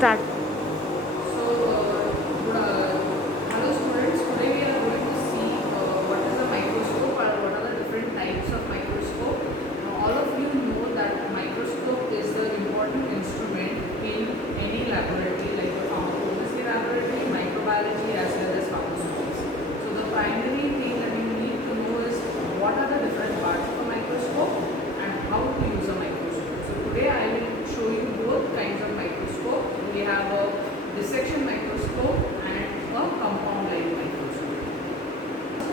Start. So, hello students. Today we are going to see what is a microscope or what are the different types of microscope. Now, all of you know that microscope is the important instrument in any laboratory, like the pharmacology laboratory, microbiology, as well as pharmaceuticals. So, the primary thing that you need to know is what are the different parts of a microscope and how to use a microscope. So, today I will show you both kinds of microscope. We have a dissection microscope and a compound light microscope.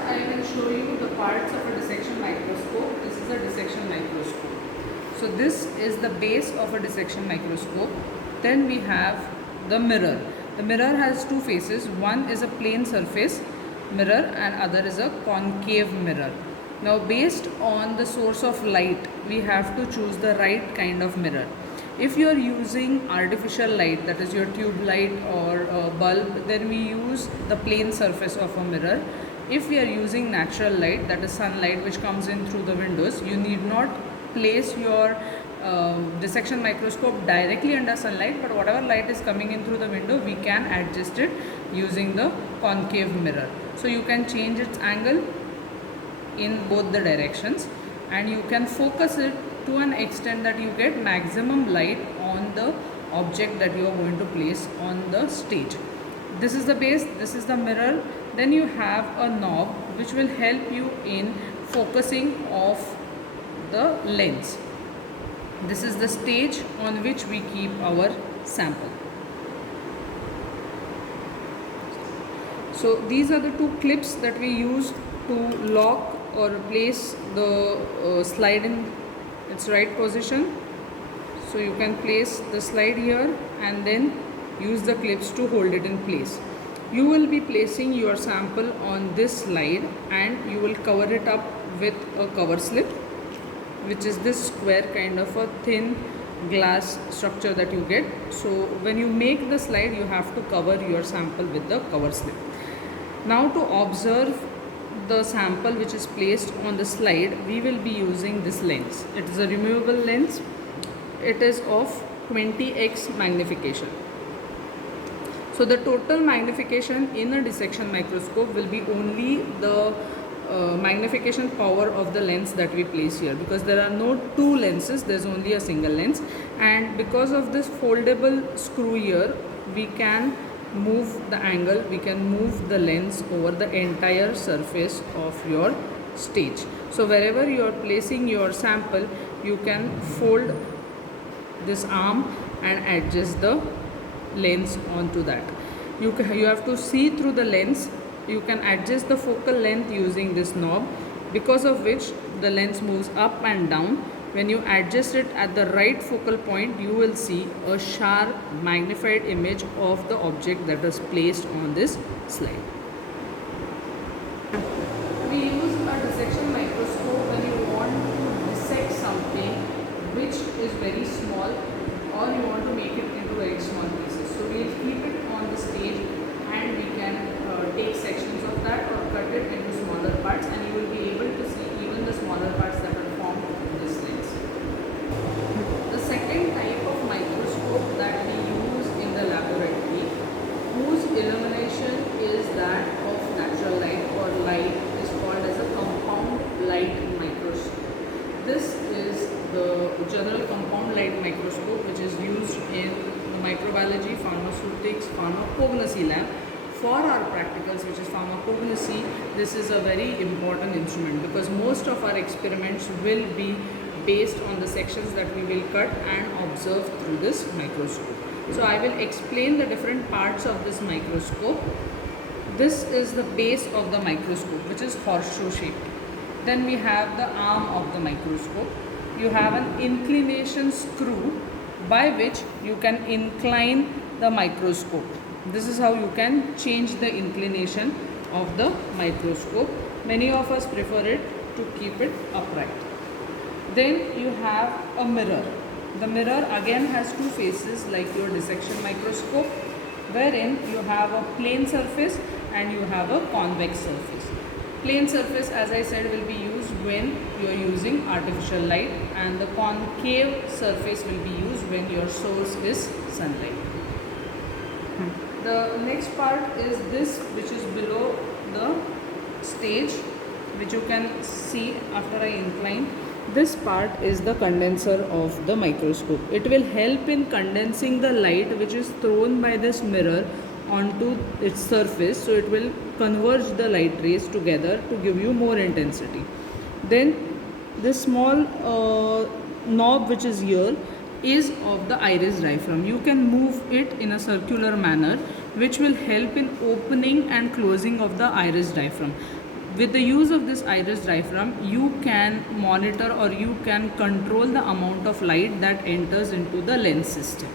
I will show you the parts of a dissection microscope. This is a dissection microscope. So this is the base of a dissection microscope. Then we have the mirror. The mirror has two faces. One is a plane surface mirror and other is a concave mirror. Now based on the source of light, we have to choose the right kind of mirror. If you are using artificial light, that is your tube light or a bulb, then we use the plane surface of a mirror. If we are using natural light, that is sunlight which comes in through the windows, you need not place your dissection microscope directly under sunlight, but whatever light is coming in through the window, we can adjust it using the concave mirror. So you can change its angle in both the directions and you can focus it to an extent that you get maximum light on the object that you are going to place on the stage. This is the base, this is the mirror. Then you have a knob which will help you in focusing of the lens. This is the stage on which we keep our sample. So these are the two clips that we use to lock or place the slide in its right position. So you can place the slide here and then use the clips to hold it in place. You will be placing your sample on this slide and you will cover it up with a cover slip, which is this square kind of a thin glass structure that you get. So when you make the slide, you have to cover your sample with the cover slip. Now to observe the sample which is placed on the slide, we will be using this lens. It is a removable lens. It is of 20x magnification. So the total magnification in a dissection microscope will be only the magnification power of the lens that we place here, because there are no two lenses, there's only a single lens. And because of this foldable screw here, we can move the angle, we can move the lens over the entire surface of your stage. So wherever you are placing your sample, you can fold this arm and adjust the lens onto that. You have to see through the lens. You can adjust the focal length using this knob, because of which the lens moves up and down. When you adjust it at the right focal point, you will see a sharp magnified image of the object that is placed on this slide. We use a dissection microscope when you want to dissect something which is very small, or you want to make it into very small pieces. So we will keep it on the stage and we can take sections of that or cut it into smaller parts, and you will be able to see even the smaller parts that are formed in this lens. The second type of microscope that we use in the laboratory, whose illumination is that of natural light or light, is called as a compound light microscope. This is the general compound light microscope which is used in the microbiology, pharmaceutics, pharmacognosy lab. For our practicals, which is pharmacognosy, this is a very important instrument, because most of our experiments will be based on the sections that we will cut and observe through this microscope. So I will explain the different parts of this microscope. This is the base of the microscope, which is horseshoe shaped. Then we have the arm of the microscope. You have an inclination screw by which you can incline the microscope. This is how you can change the inclination of the microscope. Many of us prefer it to keep it upright. Then you have a mirror. The mirror again has two faces like your dissection microscope, wherein you have a plane surface and you have a convex surface. Plane surface, as I said, will be used when you are using artificial light, and the concave surface will be used when your source is sunlight. the next part is this, which is below the stage, which you can see after I incline. This part is the condenser of the microscope. It will help in condensing the light which is thrown by this mirror onto its surface, so it will converge the light rays together to give you more intensity. Then this small knob which is here is of the iris diaphragm. You can move it in a circular manner, which will help in opening and closing of the iris diaphragm. With the use of this iris diaphragm, you can monitor or you can control the amount of light that enters into the lens system.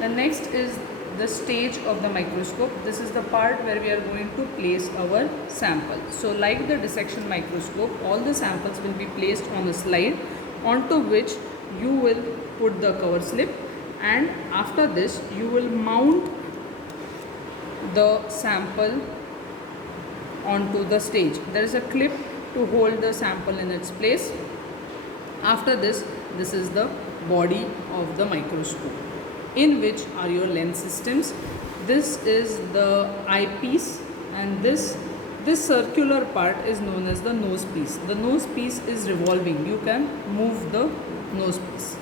The next is the stage of the microscope. This is the part where we are going to place our sample. So like the dissection microscope, all the samples will be placed on a slide, onto which you will put the cover slip, and after this you will mount the sample onto the stage. There is a clip to hold the sample in its place. After this, this is the body of the microscope, in which are your lens systems. This is the eyepiece, and this circular part is known as the nose piece. The nose piece is revolving. You can move the nose piece.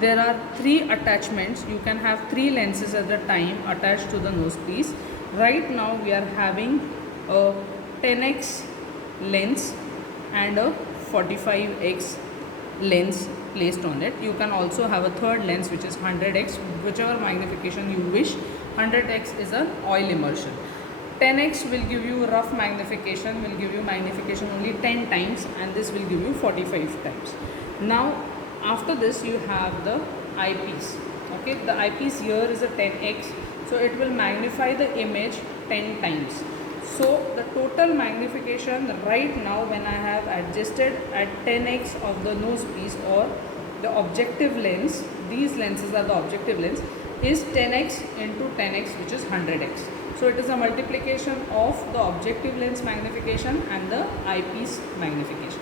There are 3 attachments. You can have 3 lenses at a time attached to the nose piece. Right now we are having a 10x lens and a 45x lens placed on it. You can also have a third lens which is 100x, whichever magnification you wish. 100x is an oil immersion. 10x will give you rough magnification, will give you magnification only 10 times, and this will give you 45 times. Now after this you have the eyepiece. Okay, the eyepiece here is a 10x, so it will magnify the image 10 times. So the total magnification right now, when I have adjusted at 10x of the nose piece or the objective lens, these lenses are the objective lens, is 10x into 10x, which is 100x. So it is a multiplication of the objective lens magnification and the eyepiece magnification.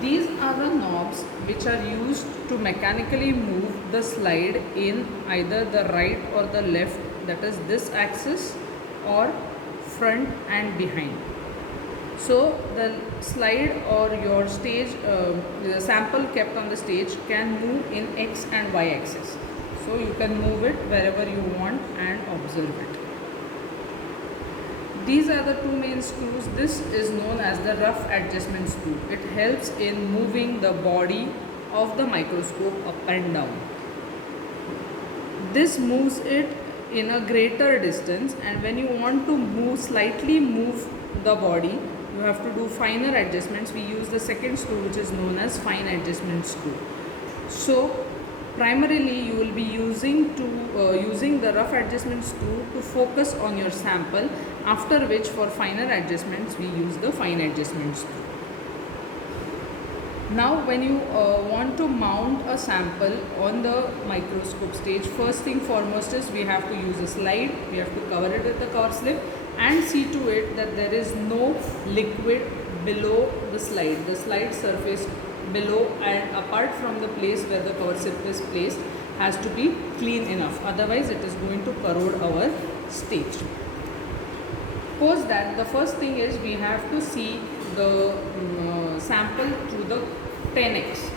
These are the knobs which are used to mechanically move the slide in either the right or the left, that is this axis, or front and behind. So the slide or your stage, the sample kept on the stage can move in x and y axis. So you can move it wherever you want and observe it. These are the 2 main screws. This is known as the rough adjustment screw. It helps in moving the body of the microscope up and down. This moves it in a greater distance, and when you want to slightly move the body, you have to do finer adjustments. We use the second screw, which is known as fine adjustment screw. So primarily you will be using the rough adjustment screw to focus on your sample, after which for finer adjustments we use the fine adjustment screw. Now when you want to mount a sample on the microscope stage, first thing foremost is we have to use a slide. We have to cover it with the cover slip and see to it that there is no liquid below the slide surface below and apart from the place where the cover slip is placed has to be clean enough, otherwise it is going to corrode our stage. Suppose that the first thing is we have to see the sample through the 10x,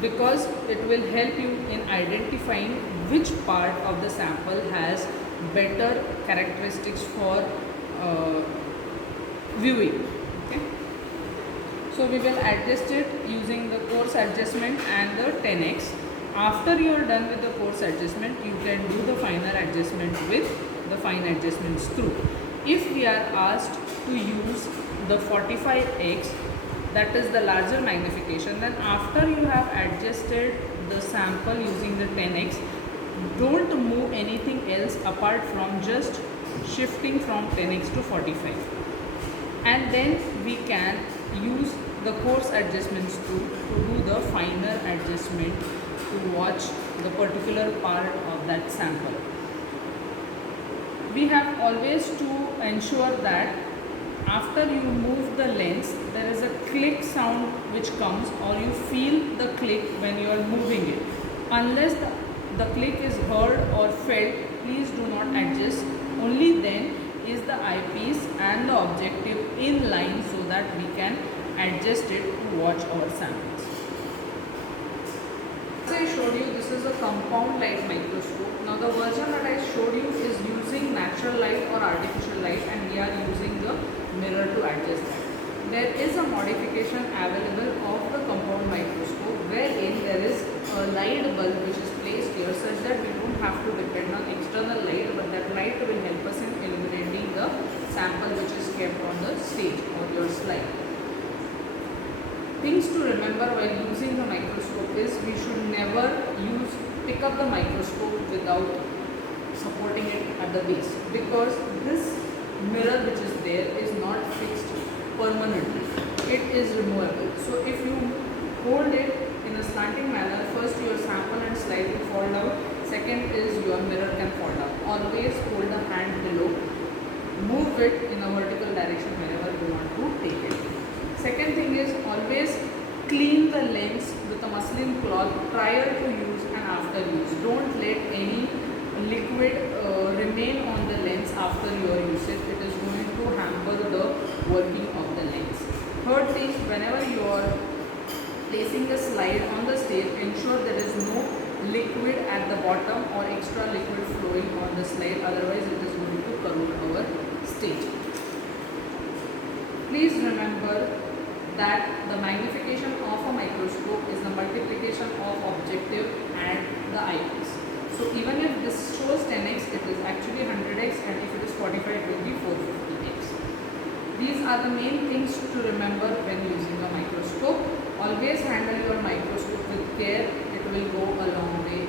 because it will help you in identifying which part of the sample has better characteristics for viewing. Okay, so we will adjust it using the coarse adjustment and the 10x. After you are done with the coarse adjustment, you can do the finer adjustment with the fine adjustment screw. If we are asked to use the 45x, that is the larger magnification, then after you have adjusted the sample using the 10x, don't move anything else apart from just shifting from 10x to 45, and then we can use the coarse adjustment screw to do the finer adjustment to watch the particular part of that sample. We have always to ensure that after you move the lens, there is a click sound which comes, or you feel the click when you are moving it. Unless the click is heard or felt, please do not adjust. Only then is the eyepiece and the objective in line so that we can adjust it to watch our samples. As I showed you, this is a compound light microscope. Now the version that I showed you is using natural light or artificial light, and we are using the mirror to adjust that. There is a modification available of the compound microscope wherein there is a light bulb which is placed here such that we don't have to depend on external light, but that light will help us in illuminating the sample which is kept on the stage or your slide. Things to remember while using the microscope is we should never pick up the microscope without supporting it at the base, because this mirror which is there is not fixed permanently. It is removable. So if you hold it in a slanting manner, first your sample and slide will fall down. Second is your mirror can fall down. Always hold the hand below. Move it in a vertical direction whenever you want to take it. Second thing is always clean the lens with a muslin cloth prior to use and after use. Don't let any liquid remain on the lens after your usage. It is going to hamper the working of the lens. Third thing, whenever you are placing a slide on the stage, ensure there is no liquid at the bottom or extra liquid flowing on the slide, otherwise it is going to corrode our stage. Please remember that the magnification of a microscope is the multiplication of objective and the eyepiece. So even if this shows 10x, it is actually 100x, and if it is 45, it will be 450x. These are the main things to remember when using a microscope. Always handle your microscope with care. It will go a long way